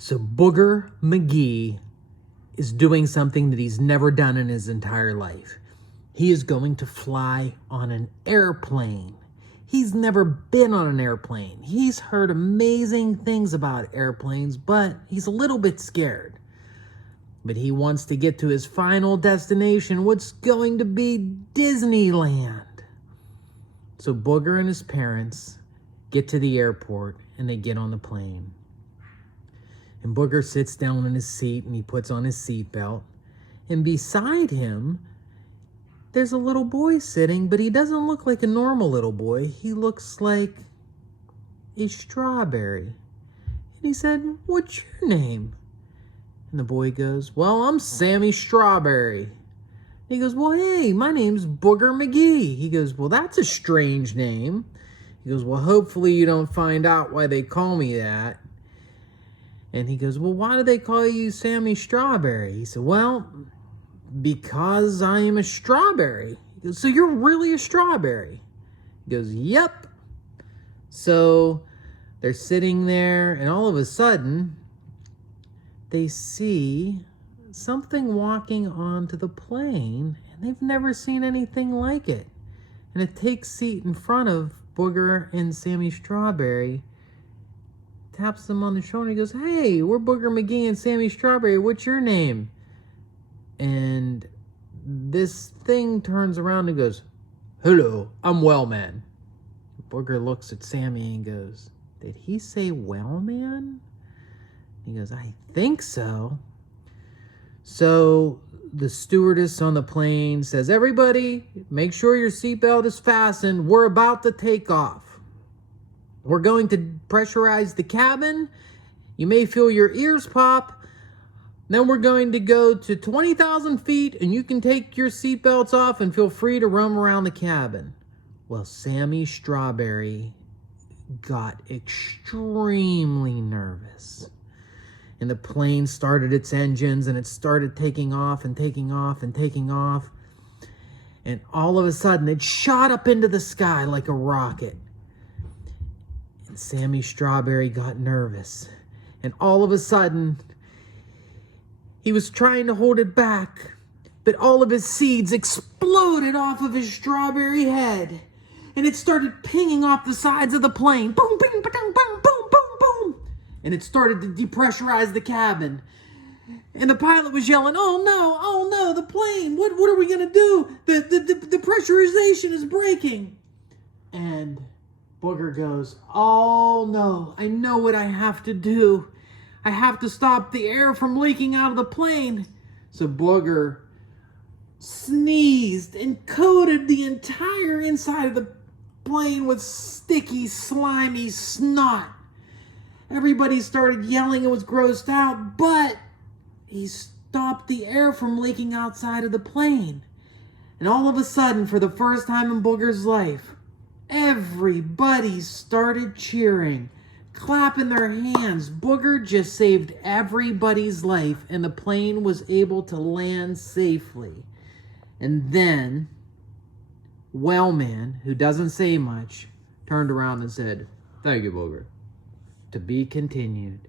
So Booger Magee is doing something that he's never done in his entire life. He is going to fly on an airplane. He's never been on an airplane. He's heard amazing things about airplanes, but he's a little bit scared. But he wants to get to his final destination, what's going to be Disneyland. So Booger and his parents get to the airport and they get on the plane. And Booger sits down in his seat and he puts on his seatbelt. And beside him, there's a little boy sitting, but he doesn't look like a normal little boy. He looks like a strawberry. And he said, "What's your name?" And the boy goes, "Well, I'm Sammy Strawberry." And he goes, "Well, hey, my name's Booger Magee." He goes, "Well, that's a strange name." He goes, "Well, hopefully you don't find out why they call me that." And he goes, "Well, why do they call you Sammy Strawberry?" He said, "Well, because I am a strawberry." He goes, "So you're really a strawberry?" He goes, "Yep." So they're sitting there, and all of a sudden, they see something walking onto the plane, and they've never seen anything like it. And it takes seat in front of Booger and Sammy Strawberry, taps them on the shoulder, and he goes, "Hey, we're Booger Magee and Sammy Strawberry. What's your name?" And this thing turns around and goes, "Hello, I'm Wellman." Booger looks at Sammy and goes, "Did he say Wellman?" He goes, "I think so." So the stewardess on the plane says, "Everybody, make sure your seatbelt is fastened. We're about to take off. We're going to pressurize the cabin. You may feel your ears pop. Then we're going to go to 20,000 feet, and you can take your seatbelts off and feel free to roam around the cabin." Well, Sammy Strawberry got extremely nervous. And the plane started its engines, and it started taking off and taking off and taking off. And all of a sudden, it shot up into the sky like a rocket. And Sammy Strawberry got nervous. And all of a sudden, he was trying to hold it back, but all of his seeds exploded off of his strawberry head. And it started pinging off the sides of the plane. Boom, bing, ba-dum, boom, boom, boom, boom. And it started to depressurize the cabin. And the pilot was yelling, oh no, the plane, what are we going to do? The pressurization is breaking." And Booger goes, "Oh no, I know what I have to do. I have to stop the air from leaking out of the plane." So Booger sneezed and coated the entire inside of the plane with sticky, slimy snot. Everybody started yelling and was grossed out, but he stopped the air from leaking outside of the plane. And all of a sudden, for the first time in Booger's life, everybody started cheering, clapping their hands. Booger just saved everybody's life, and the plane was able to land safely. And then, Wellman, who doesn't say much, turned around and said, "Thank you, Booger. To be continued."